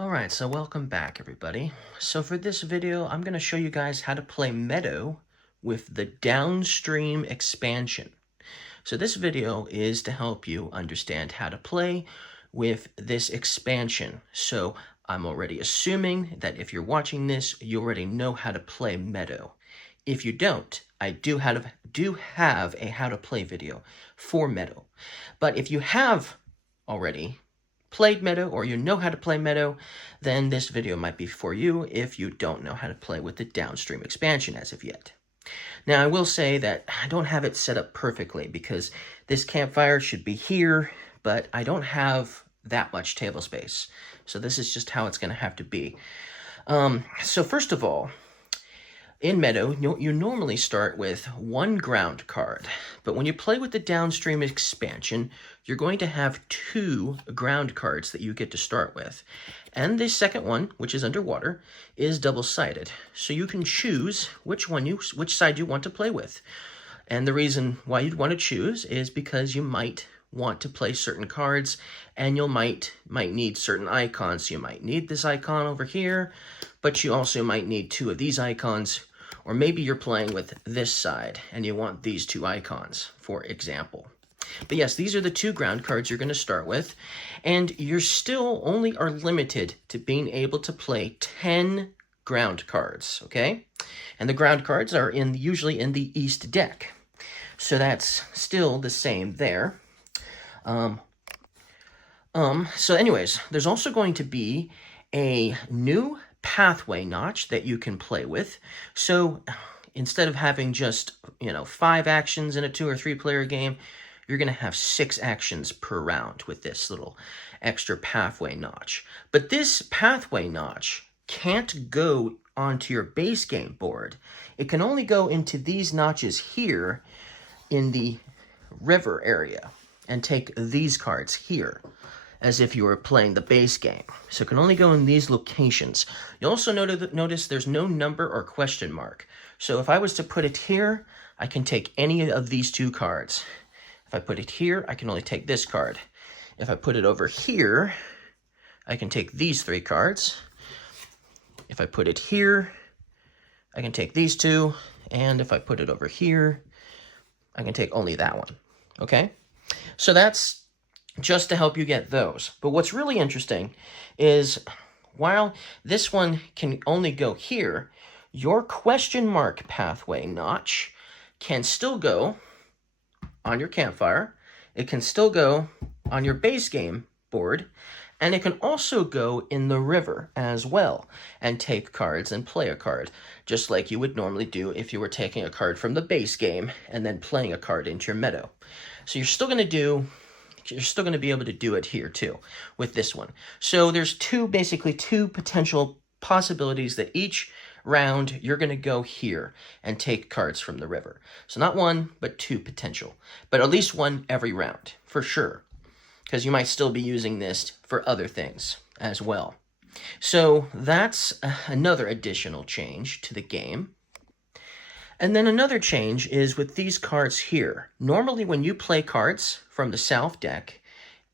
Alright, so welcome back everybody. So for this video, I'm going to show you guys how to play Meadow with the downstream expansion. So this video is to help you understand how to play with this expansion. So I'm already assuming that if you're watching this, you already know how to play Meadow. If you don't, I do have a how to play video for Meadow. But if you have already played Meadow or you know how to play Meadow, then this video might be for you if you don't know how to play with the downstream expansion as of yet. Now, I will say that I don't have it set up perfectly because this campfire should be here, but I don't have that much table space. So this is just how it's going to have to be. So first of all, in Meadow, you normally start with one ground card, but when you play with the downstream expansion, you're going to have two ground cards that you get to start with. And the second one, which is underwater, is double-sided. So you can choose which side you want to play with. And the reason why you'd want to choose is because you might want to play certain cards, and you might need certain icons. So you might need this icon over here, but you also might need two of these icons. Or maybe you're playing with this side and you want these two icons, for example. But yes, these are the two ground cards you're going to start with. And you're still only are limited to being able to play 10 ground cards, okay? And the ground cards are usually in the east deck. So that's still the same there. So anyways, there's also going to be a new pathway notch that you can play with. So instead of having just, 5 actions in a 2 or 3 player game, you're going to have 6 actions per round with this little extra pathway notch. But this pathway notch can't go onto your base game board. It can only go into these notches here in the river area and take these cards here, as if you were playing the base game. So it can only go in these locations. You also notice there's no number or question mark. So if I was to put it here, I can take any of these 2 cards. If I put it here, I can only take this card. If I put it over here, I can take these 3 cards. If I put it here, I can take these 2. And if I put it over here, I can take only that one. Okay? So that's just to help you get those. But what's really interesting is while this one can only go here, your question mark pathway notch can still go on your campfire. It can still go on your base game board, and it can also go in the river as well and take cards and play a card, just like you would normally do if you were taking a card from the base game and then playing a card into your Meadow. So you're still going to be able to do it here too with this one. So there's basically two potential possibilities that each round you're going to go here and take cards from the river. So not one, but 2 potential. But at least one every round, for sure. Because you might still be using this for other things as well. So that's another additional change to the game. And then another change is with these cards here. Normally when you play cards from the south deck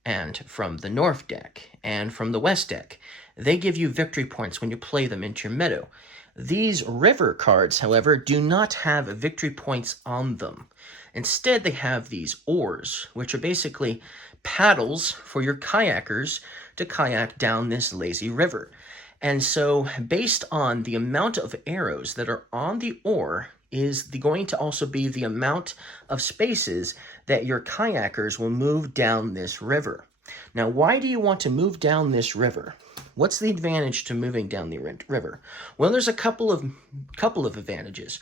and from the north deck and from the west deck, they give you victory points when you play them into your Meadow. These river cards, however, do not have victory points on them. Instead, they have these oars, which are basically paddles for your kayakers to kayak down this lazy river. And so based on the amount of arrows that are on the oar is going to also be the amount of spaces that your kayakers will move down this river. Now, why do you want to move down this river? What's the advantage to moving down the river? Well, there's a couple of advantages.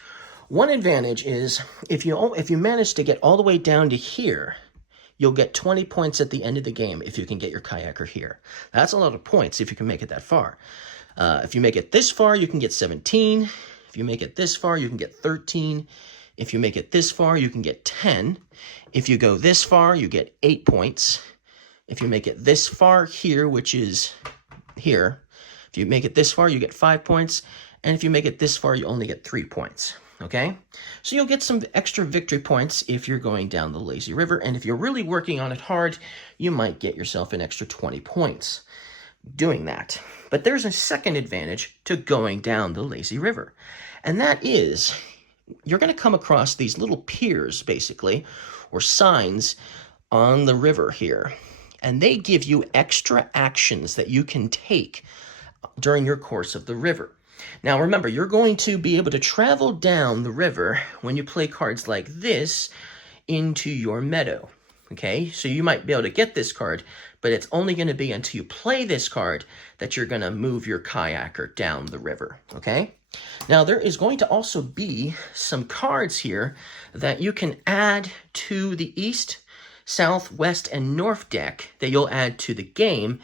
One advantage is if you manage to get all the way down to here, you'll get 20 points at the end of the game if you can get your kayaker here. That's a lot of points if you can make it that far. If you make it this far, you can get 17. If you make it this far, you can get 13. If you make it this far, you can get 10. If you go this far, you get 8 points. If you make it this far here, which is here, if you make it this far, you get 5 points. And if you make it this far, you only get 3 points. Okay? So you'll get some extra victory points if you're going down the lazy river. And if you're really working on it hard, you might get yourself an extra 20 points. doing that. But there's a second advantage to going down the lazy river, and that is you're going to come across these little piers, basically, or signs on the river here, and they give you extra actions that you can take during your course of the river. Now remember, you're going to be able to travel down the river when you play cards like this into your meadow. Okay, so you might be able to get this card, but it's only going to be until you play this card that you're going to move your kayaker down the river. Okay, now there is going to also be some cards here that you can add to the east, south, west, and north deck that you'll add to the game,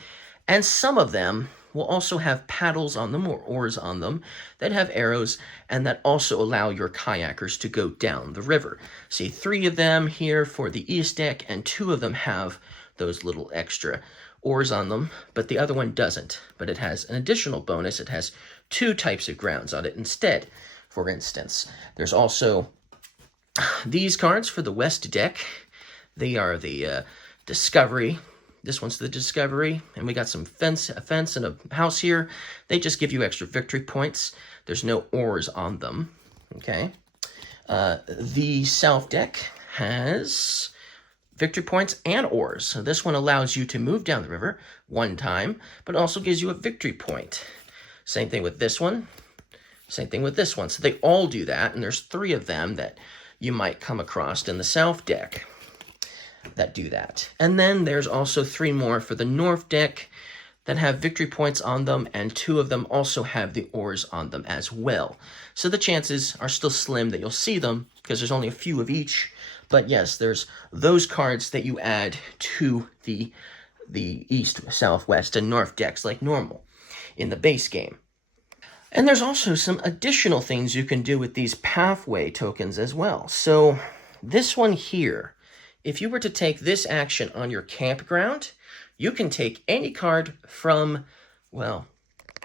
and some of them will also have paddles on them or oars on them that have arrows and that also allow your kayakers to go down the river. See, 3 of them here for the east deck and 2 of them have those little extra oars on them, but the other one doesn't. But it has an additional bonus. It has 2 types of grounds on it instead. For instance, there's also these cards for the west deck. They are the Discovery. This one's the Discovery, and we got a fence and a house here. They just give you extra victory points. There's no oars on them, okay? The South deck has victory points and oars. So this one allows you to move down the river 1 time, but also gives you a victory point. Same thing with this one. Same thing with this one. So they all do that, and there's 3 of them that you might come across in the South deck that do that. And then there's also 3 more for the North deck that have victory points on them, and 2 of them also have the oars on them as well. So the chances are still slim that you'll see them because there's only a few of each. But yes, there's those cards that you add to the east, south, west, and north decks like normal in the base game. And there's also some additional things you can do with these pathway tokens as well. So this one here, if you were to take this action on your campground, you can take any card from, well,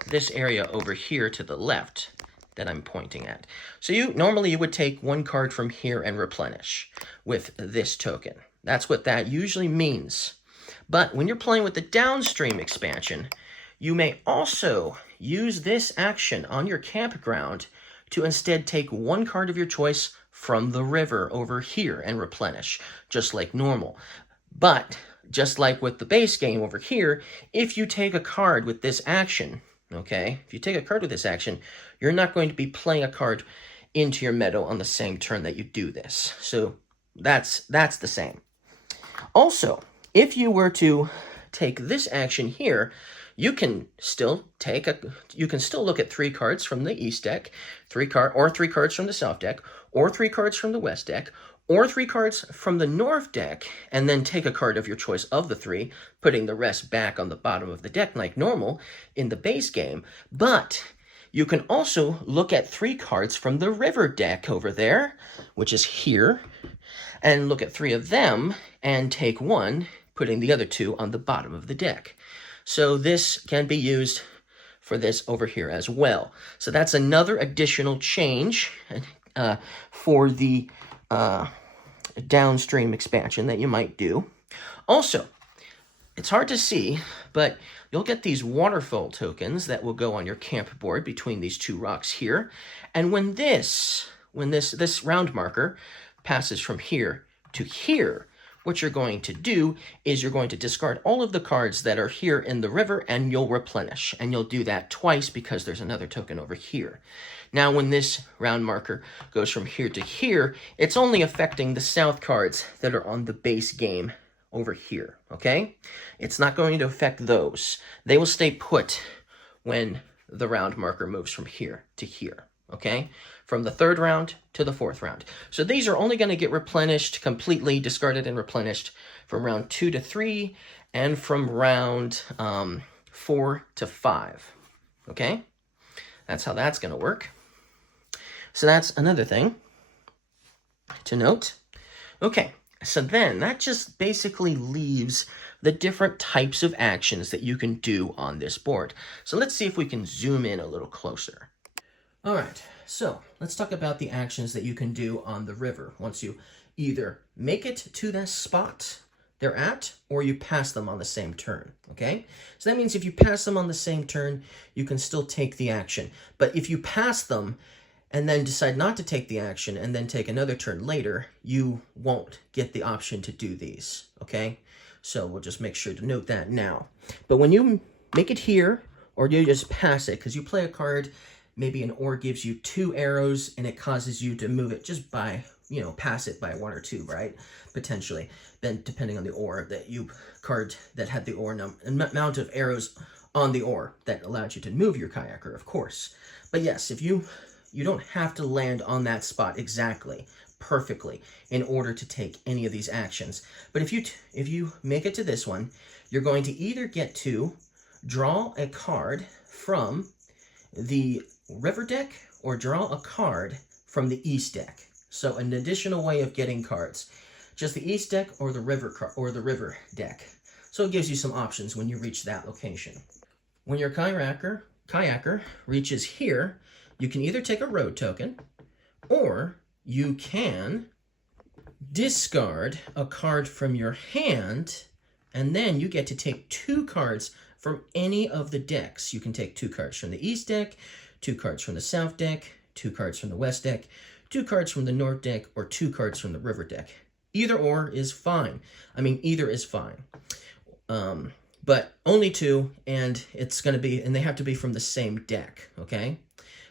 this area over here to the left that I'm pointing at. So normally you would take 1 card from here and replenish with this token. That's what that usually means. But when you're playing with the downstream expansion, you may also use this action on your campground to instead take 1 card of your choice from the river over here and replenish, just like normal. But just like with the base game over here, if you take a card with this action, okay, if you take a card with this action, you're not going to be playing a card into your meadow on the same turn that you do this. So that's the same. Also, if you were to take this action here, you can still look at 3 cards from the east deck, 3 cards from the south deck, or 3 cards from the west deck, or 3 cards from the north deck, and then take a card of your choice of the 3, putting the rest back on the bottom of the deck like normal in the base game. But you can also look at 3 cards from the river deck over there, which is here, and look at 3 of them and take 1, putting the other 2 on the bottom of the deck. So this can be used for this over here as well. So that's another additional change for the downstream expansion that you might do. Also, it's hard to see, but you'll get these waterfall tokens that will go on your camp board between these 2 rocks here. And when this round marker passes from here to here, what you're going to do is you're going to discard all of the cards that are here in the river and you'll replenish. And you'll do that twice because there's another token over here. Now, when this round marker goes from here to here, it's only affecting the south cards that are on the base game over here, okay? It's not going to affect those. They will stay put when the round marker moves from here to here, okay? From the 3rd round to the 4th round. So these are only going to get replenished, completely discarded and replenished from round 2 to 3 and from round 4 to 5. Okay? That's how that's going to work. So that's another thing to note. Okay, so then that just basically leaves the different types of actions that you can do on this board. So let's see if we can zoom in a little closer. All right. So let's talk about the actions that you can do on the river once you either make it to this spot they're at, or you pass them on the same turn, okay? So that means if you pass them on the same turn, you can still take the action. But if you pass them and then decide not to take the action and then take another turn later, you won't get the option to do these, okay? So we'll just make sure to note that now. But when you make it here, or you just pass it, because you play a card, maybe an ore gives you 2 arrows and it causes you to move it just by, you know, pass it by 1 or 2, right? Potentially. Then depending on the ore that you card that had the ore amount of arrows on the ore that allowed you to move your kayaker, of course. But yes, if you don't have to land on that spot exactly, perfectly, in order to take any of these actions. But if you make it to this one, you're going to either get to draw a card from the river deck or draw a card from the east deck. So an additional way of getting cards. Just the east deck or the river deck. So it gives you some options when you reach that location. When your kayaker reaches here, you can either take a road token, or you can discard a card from your hand, and then you get to take 2 cards from any of the decks. You can take 2 cards from the east deck, 2 cards from the south deck, 2 cards from the west deck, 2 cards from the north deck, or 2 cards from the river deck. Either or is fine. I mean, either is fine. But only 2, and they have to be from the same deck, okay?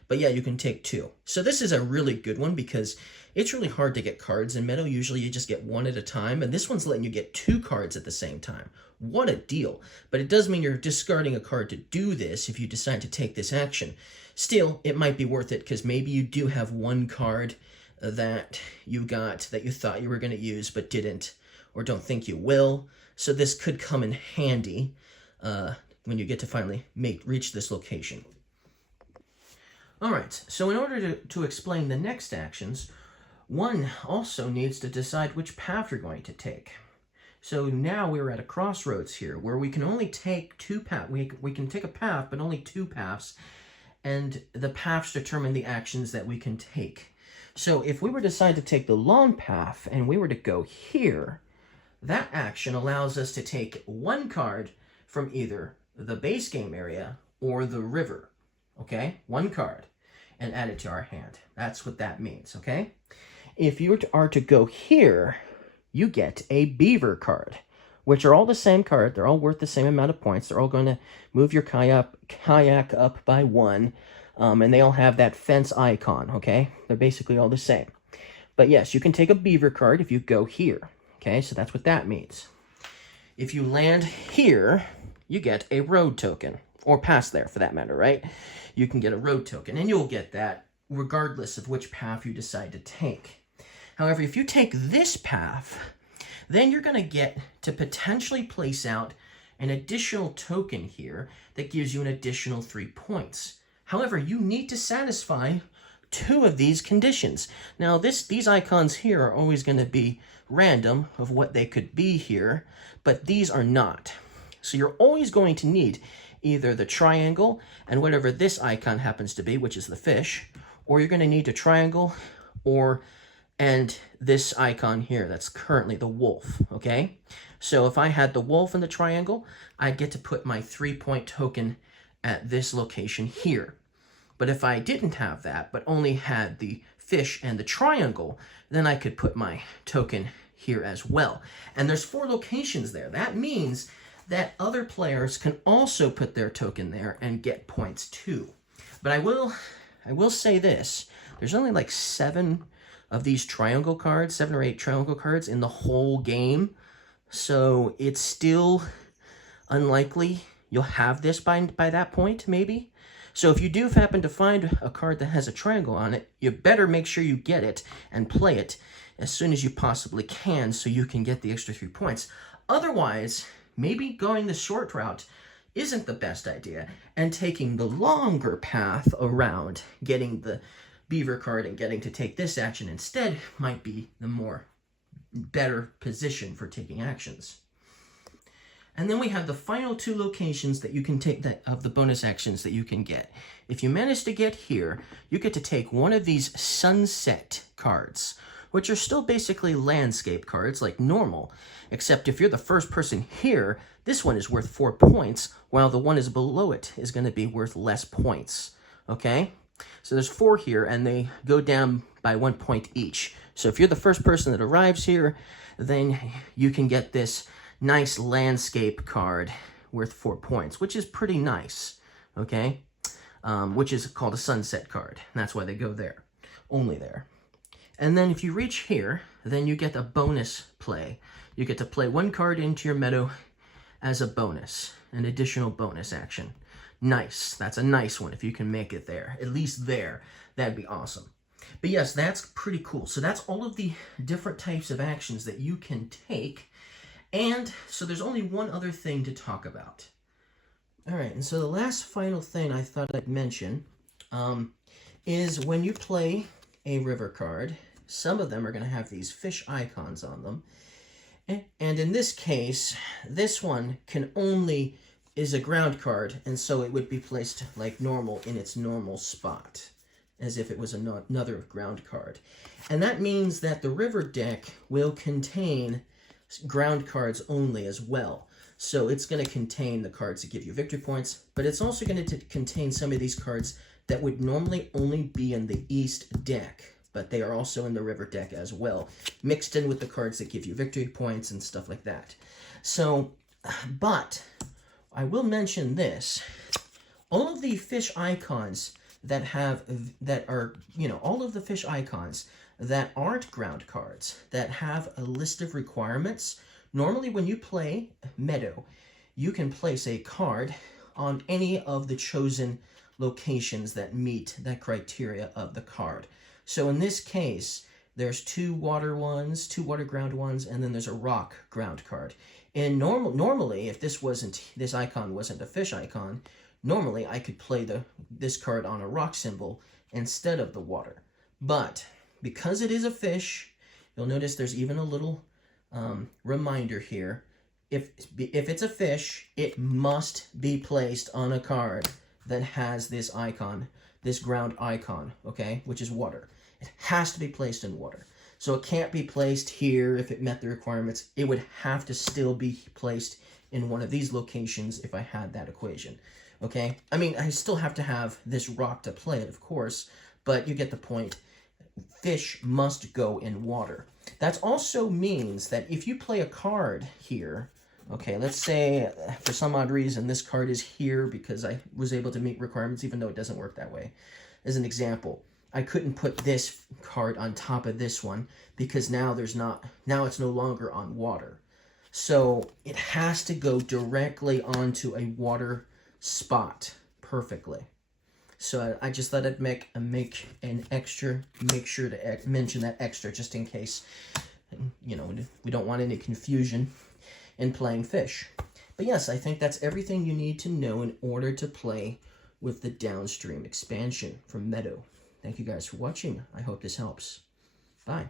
But yeah, you can take 2. So this is a really good one because it's really hard to get cards in Meadow. Usually you just get 1 at a time, and this one's letting you get 2 cards at the same time. What a deal. But it does mean you're discarding a card to do this if you decide to take this action. Still, it might be worth it because maybe you do have 1 card that you got that you thought you were going to use but didn't, or don't think you will. So this could come in handy when you get to finally reach this location. All right, so in order to explain the next actions, one also needs to decide which path you're going to take. So now we're at a crossroads here where we can only take 2 paths. We can take a path, but only 2 paths, and the paths determine the actions that we can take. So if we were to decide to take the long path and we were to go here, that action allows us to take 1 card from either the base game area or the river, okay? 1 card, and add it to our hand. That's what that means, okay? If you are to go here, you get a beaver card, which are all the same card. They're all worth the same amount of points. They're all going to move your kayak up by 1, and they all have that fence icon, okay? They're basically all the same. But yes, you can take a beaver card if you go here, okay? So that's what that means. If you land here, you get a road token, or pass there for that matter, right? You can get a road token, and you'll get that regardless of which path you decide to take. However, if you take this path, then you're going to get to potentially place out an additional token here that gives you an additional 3 points. However, you need to satisfy 2 of these conditions. Now, these icons here are always going to be random of what they could be here, but these are not. So you're always going to need either the triangle and whatever this icon happens to be, which is the fish, or you're going to need a triangle and this icon here that's currently the wolf, okay? So if I had the wolf and the triangle, I'd get to put my 3-point token at this location here. But if I didn't have that, but only had the fish and the triangle, then I could put my token here as well. And there's 4 locations there. That means that other players can also put their token there and get points too. But I will say this, there's only like 7 of these triangle cards, 7 or 8 triangle cards in the whole game. So it's still unlikely you'll have this by that point, maybe. So if you do happen to find a card that has a triangle on it, you better make sure you get it and play it as soon as you possibly can so you can get the extra 3 points. Otherwise, maybe going the short route isn't the best idea, and taking the longer path around getting the beaver card and getting to take this action instead might be the better position for taking actions. And then we have the final 2 locations that you can take of the bonus actions that you can get. If you manage to get here, you get to take one of these sunset cards, which are still basically landscape cards like normal, except if you're the first person here, this one is worth 4 points, while the one is below it is going to be worth less points, okay? So there's 4 here, and they go down by 1 point each. So if you're the first person that arrives here, then you can get this nice landscape card worth 4 points, which is pretty nice, okay? Which is called a sunset card. That's why they go there, only there. And then if you reach here, then you get a bonus play. You get to play 1 card into your meadow as a bonus, an additional bonus action. Nice. That's a nice one if you can make it there. At least there. That'd be awesome. But yes, that's pretty cool. So that's all of the different types of actions that you can take. And so there's only one other thing to talk about. All right, and so the last final thing I thought I'd mention is when you play a river card, some of them are going to have these fish icons on them. And in this case, this one is a ground card, and so it would be placed like normal in its normal spot, as if it was another ground card. And that means that the river deck will contain ground cards only as well. So it's going to contain the cards that give you victory points, but it's also going to contain some of these cards that would normally only be in the East deck, but they are also in the river deck as well, mixed in with the cards that give you victory points and stuff like that. So, but I will mention this. All of the fish icons all of the fish icons that aren't ground cards, that have a list of requirements, normally when you play Meadow, you can place a card on any of the chosen locations that meet that criteria of the card. So in this case, there's 2 water ones, 2 water ground ones, and then there's a rock ground card. And normally, if this icon wasn't a fish icon, normally I could play this card on a rock symbol instead of the water. But because it is a fish, you'll notice there's even a little reminder here. If it's a fish, it must be placed on a card that has this icon, this ground icon, okay, which is water. It has to be placed in water. So it can't be placed here if it met the requirements. It would have to still be placed in one of these locations if I had that equation, okay? I mean, I still have to have this rock to play it, of course, but you get the point. Fish must go in water. That also means that if you play a card here, okay, let's say for some odd reason this card is here because I was able to meet requirements even though it doesn't work that way. As an example, I couldn't put this card on top of this one because now it's no longer on water. So it has to go directly onto a water spot perfectly. So I just thought I'd make sure to mention that extra just in case, we don't want any confusion in playing fish. But yes, I think that's everything you need to know in order to play with the downstream expansion from Meadow. Thank you guys for watching. I hope this helps. Bye.